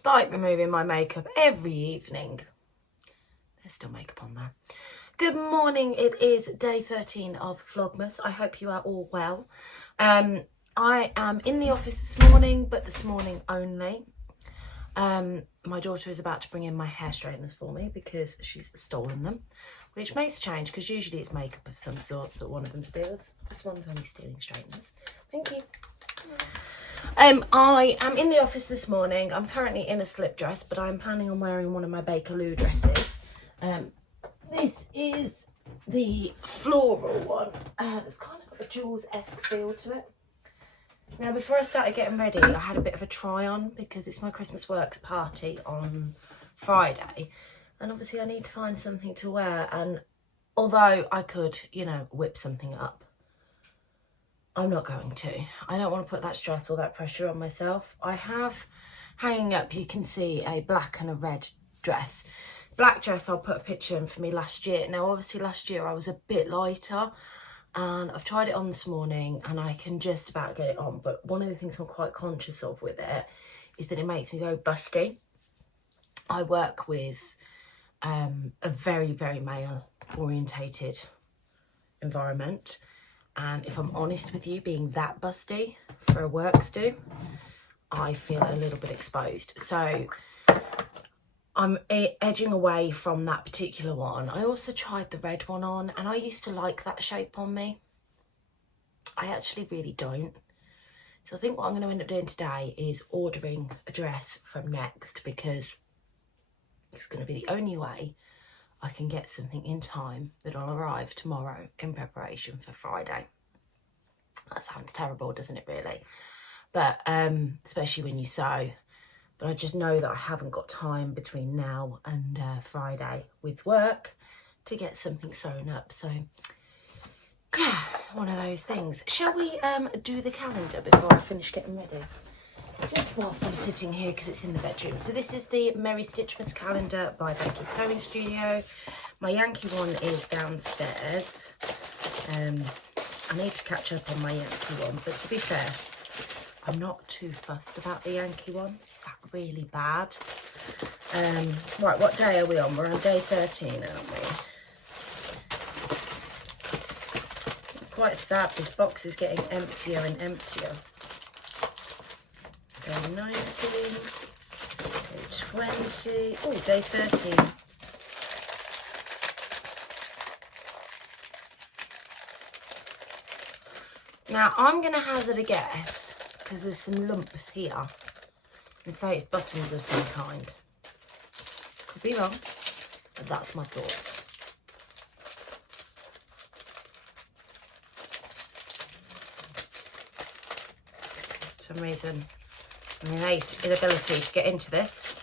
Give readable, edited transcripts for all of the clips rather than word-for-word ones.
despite removing my makeup every evening. There's still makeup on there. Good morning, it is day 13 of Vlogmas. I hope you are all well. I am in the office this morning, but this morning only. My daughter is about to bring in my hair straighteners for me because she's stolen them, which makes a change because usually it's makeup of some sorts that one of them steals. This one's only stealing straighteners. Thank you. I am in the office this morning. I'm currently in a slip dress, but I'm planning on wearing one of my Bakerloo dresses. This is the floral one. It's kind of got a Jules-esque feel to it. Now, before I started getting ready, I had a bit of a try on because it's my Christmas Works party on Friday. And obviously I need to find something to wear. And although I could, you know, whip something up, I'm not going to. I don't want to put that stress or that pressure on myself. I have hanging up, you can see a black and a red dress. Black dress, I'll put a picture in for me last year. Now, obviously last year I was a bit lighter. And I've tried it on this morning and I can just about get it on. But one of the things I'm quite conscious of with it is that it makes me very busty. I work with a very, very male orientated environment. And if I'm honest with you, being that busty for a works do, I feel a little bit exposed. So I'm edging away from that particular one. I also tried the red one on and I used to like that shape on me. I actually really don't. So I think what I'm going to end up doing today is ordering a dress from Next because it's going to be the only way I can get something in time that'll arrive tomorrow in preparation for Friday. That sounds terrible, doesn't it, really? But especially when you sew. But I just know that I haven't got time between now and Friday with work to get something sewn up. So, one of those things. Shall we do the calendar before I finish getting ready? Just whilst I'm sitting here because it's in the bedroom. So this is the Merry Stitchmas calendar by Becky Sewing Studio. My Yankee one is downstairs. I need to catch up on my Yankee one. But to be fair, I'm not too fussed about the Yankee one. Is that really bad? Right, what day are we on? We're on day 13, aren't we? Quite sad, this box is getting emptier and emptier. Day 19, day 20, oh, day 13. Now, I'm going to hazard a guess, because there's some lumps here, and say it's buttons of some kind. Could be wrong, but that's my thoughts. For some reason, an innate inability to get into this.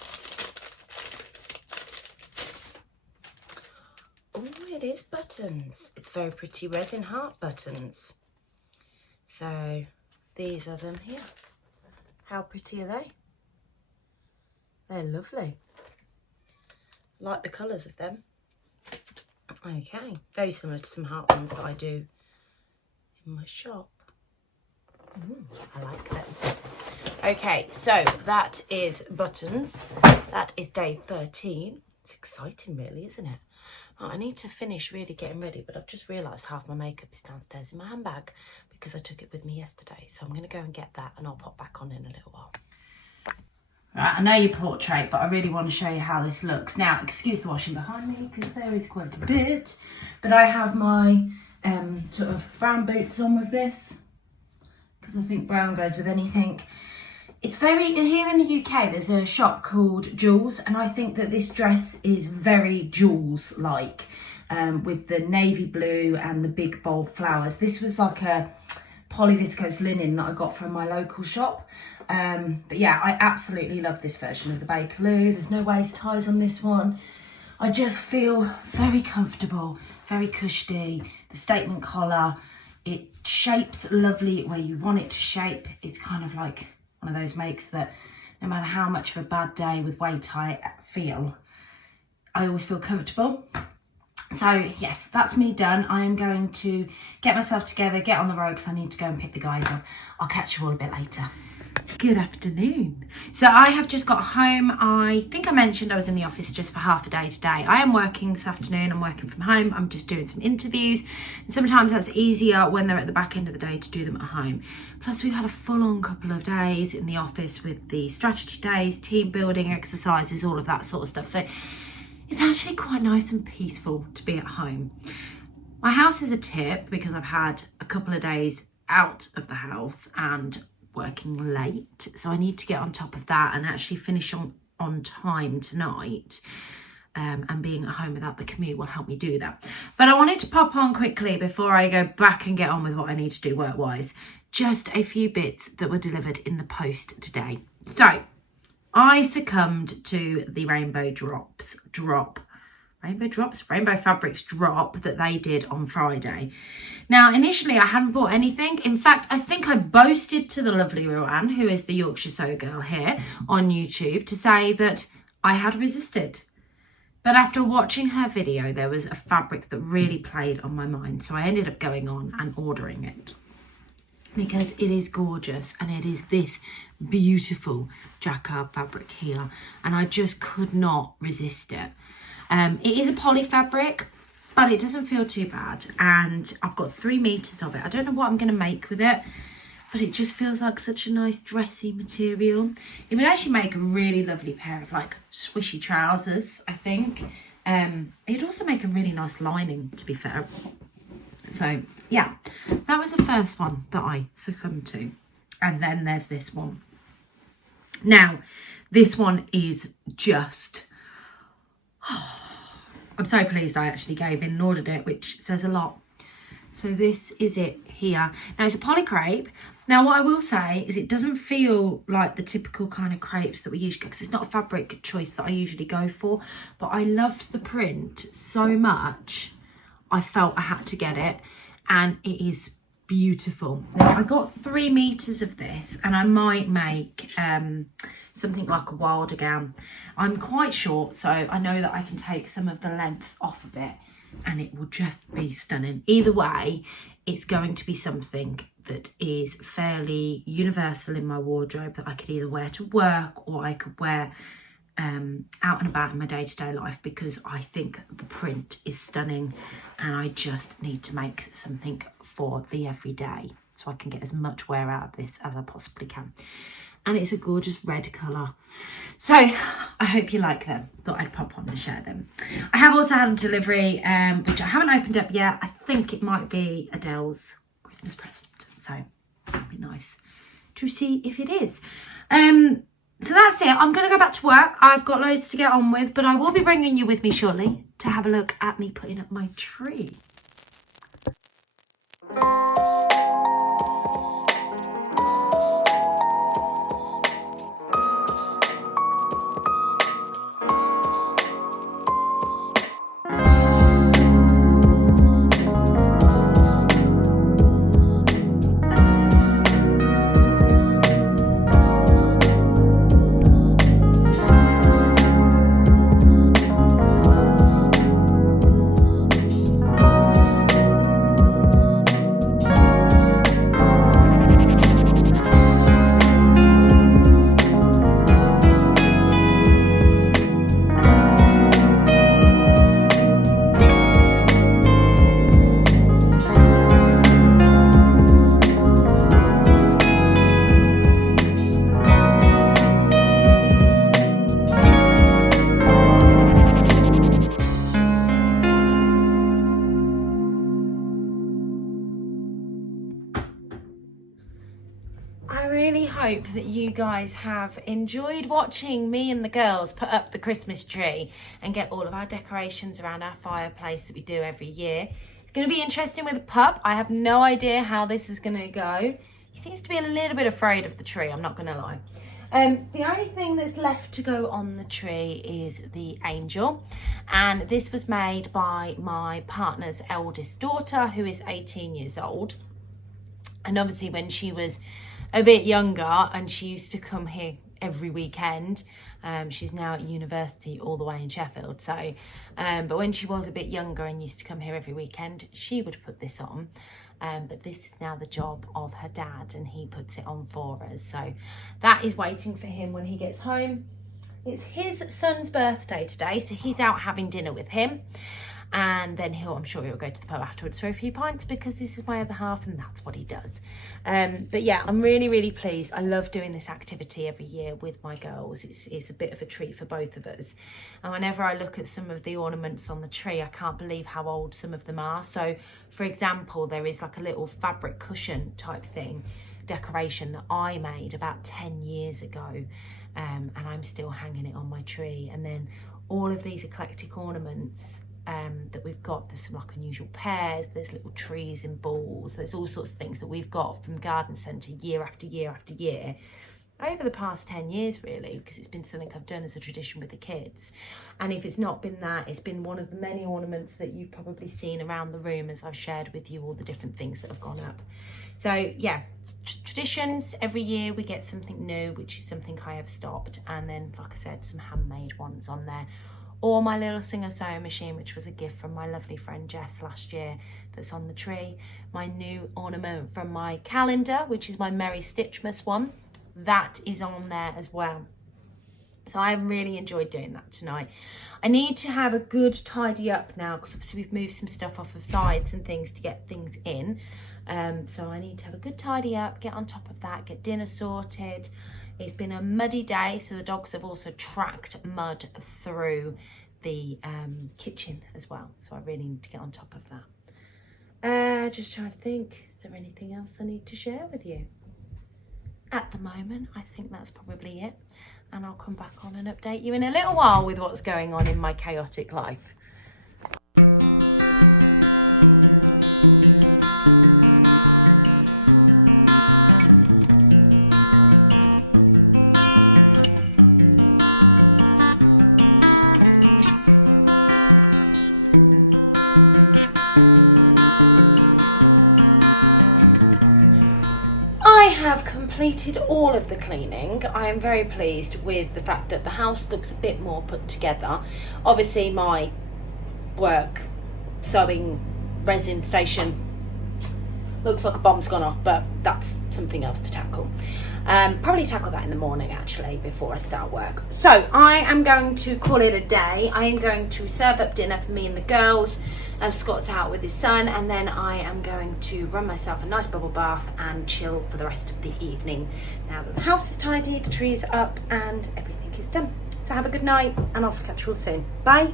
Oh, it is buttons. It's very pretty resin heart buttons. So these are them here. How pretty are they? They're lovely. Like the colours of them. Okay, very similar to some heart ones that I do in my shop. Ooh, I like them. Okay, so that is buttons. That is day 13. It's exciting really, isn't it? Right, I need to finish really getting ready, but I've just realised half my makeup is downstairs in my handbag because I took it with me yesterday. So I'm going to go and get that and I'll pop back on in a little while. Right, I know your portrait, but I really want to show you how this looks. Now, excuse the washing behind me because there is quite a bit. But I have my sort of brown boots on with this because I think brown goes with anything. It's very, here in the UK, there's a shop called Jules, and I think that this dress is very Jules-like, with the navy blue and the big bold flowers. This was like a polyviscose linen that I got from my local shop. But yeah, I absolutely love this version of the Bakerloo. There's no waist ties on this one. I just feel very comfortable, very cushy. The statement collar, it shapes lovely where you want it to shape. It's kind of like one of those makes that no matter how much of a bad day with weight I feel, I always feel comfortable. So yes, that's me done. I am going to get myself together, get on the road because I need to go and pick the guys up. I'll catch you all a bit later. Good afternoon. So I have just got home. I think I mentioned I was in the office just for half a day today. I am working this afternoon. I'm working from home. I'm just doing some interviews. And sometimes that's easier when they're at the back end of the day to do them at home. Plus we've had a full-on couple of days in the office with the strategy days, team building exercises, all of that sort of stuff. So it's actually quite nice and peaceful to be at home. My house is a tip because I've had a couple of days out of the house and working late, so I need to get on top of that and actually finish on time tonight, and being at home without the commute will help me do that. But I wanted to pop on quickly before I go back and get on with what I need to do work-wise, just a few bits that were delivered in the post today. So I succumbed to the Rainbow Fabrics drop that they did on Friday. Now, initially I hadn't bought anything. In fact, I think I boasted to the lovely Rowan, who is the Yorkshire Sew Girl here on YouTube, to say that I had resisted. But after watching her video, there was a fabric that really played on my mind. So I ended up going on and ordering it because it is gorgeous and it is this beautiful jacquard fabric here. And I just could not resist it. It is a poly fabric, but it doesn't feel too bad, and I've got 3 meters of it. I don't know what I'm going to make with it, but it just feels like such a nice dressy material. It would actually make a really lovely pair of like swishy trousers, I think. It'd also make a really nice lining, to be fair. So yeah, that was the first one that I succumbed to. And then there's this one. Now, this one is just... I'm so pleased I actually gave in and ordered it, which says a lot. So this is it here. Now it's a poly crepe. Now what I will say is it doesn't feel like the typical kind of crepes that we usually get, because it's not a fabric choice that I usually go for. But I loved the print so much, I felt I had to get it, and it is beautiful. Now I got 3 meters of this, and I might make something like a wilder gown. I'm quite short, so I know that I can take some of the length off of it and it will just be stunning. Either way, it's going to be something that is fairly universal in my wardrobe that I could either wear to work or I could wear out and about in my day-to-day life, because I think the print is stunning and I just need to make something for the everyday so I can get as much wear out of this as I possibly can. And it's a gorgeous red colour. So I hope you like them. Thought I'd pop on and share them. I have also had a delivery, which I haven't opened up yet. I think it might be Adele's Christmas present. So it'll be nice to see if it is. So that's it. I'm going to go back to work. I've got loads to get on with, but I will be bringing you with me shortly to have a look at me putting up my tree. Hope that you guys have enjoyed watching me and the girls put up the Christmas tree and get all of our decorations around our fireplace that we do every year. It's going to be interesting with the pup. I have no idea how this is going to go. He seems to be a little bit afraid of the tree, I'm not going to lie. The only thing that's left to go on the tree is the angel, and this was made by my partner's eldest daughter, who is 18 years old. And obviously when she was a bit younger and she used to come here every weekend, she's now at university all the way in Sheffield, so but when she was a bit younger and used to come here every weekend, she would put this on. but this is now the job of her dad, and he puts it on for us. So that is waiting for him when he gets home. It's his son's birthday today, so he's out having dinner with him. And then I'm sure he'll go to the pub afterwards for a few pints, because this is my other half and that's what he does. But yeah, I'm really, really pleased. I love doing this activity every year with my girls. It's a bit of a treat for both of us. And whenever I look at some of the ornaments on the tree, I can't believe how old some of them are. So for example, there is like a little fabric cushion type thing, decoration that I made about 10 years ago. And I'm still hanging it on my tree. And then all of these eclectic ornaments that we've got, there's some like unusual pears, there's little trees and balls, there's all sorts of things that we've got from the garden centre year after year after year over the past 10 years really, because it's been something I've done as a tradition with the kids. And if it's not been that, it's been one of the many ornaments that you've probably seen around the room as I've shared with you all the different things that have gone up. So yeah, traditions, every year we get something new, which is something I have stopped. And then, like I said, some handmade ones on there. Or my little Singer sewing machine, which was a gift from my lovely friend Jess last year, that's on the tree. My new ornament from my calendar, which is my Merry Stitchmas one, that is on there as well. So I really enjoyed doing that tonight. I need to have a good tidy up now, because obviously we've moved some stuff off of sides and things to get things in. So I need to have a good tidy up, get on top of that, get dinner sorted. It's been a muddy day, so the dogs have also tracked mud through the kitchen as well. So I really need to get on top of that. Just trying to think, is there anything else I need to share with you? At the moment, I think that's probably it. And I'll come back on and update you in a little while with what's going on in my chaotic life. I have completed all of the cleaning. I am very pleased with the fact that the house looks a bit more put together. Obviously my work sewing resin station looks like a bomb's gone off, but that's something else to tackle. Probably tackle that in the morning actually before I start work. So I am going to call it a day. I am going to serve up dinner for me and the girls as Scott's out with his son, and then I am going to run myself a nice bubble bath and chill for the rest of the evening. Now that the house is tidy, the tree is up and everything is done. So have a good night and I'll catch you all soon. Bye.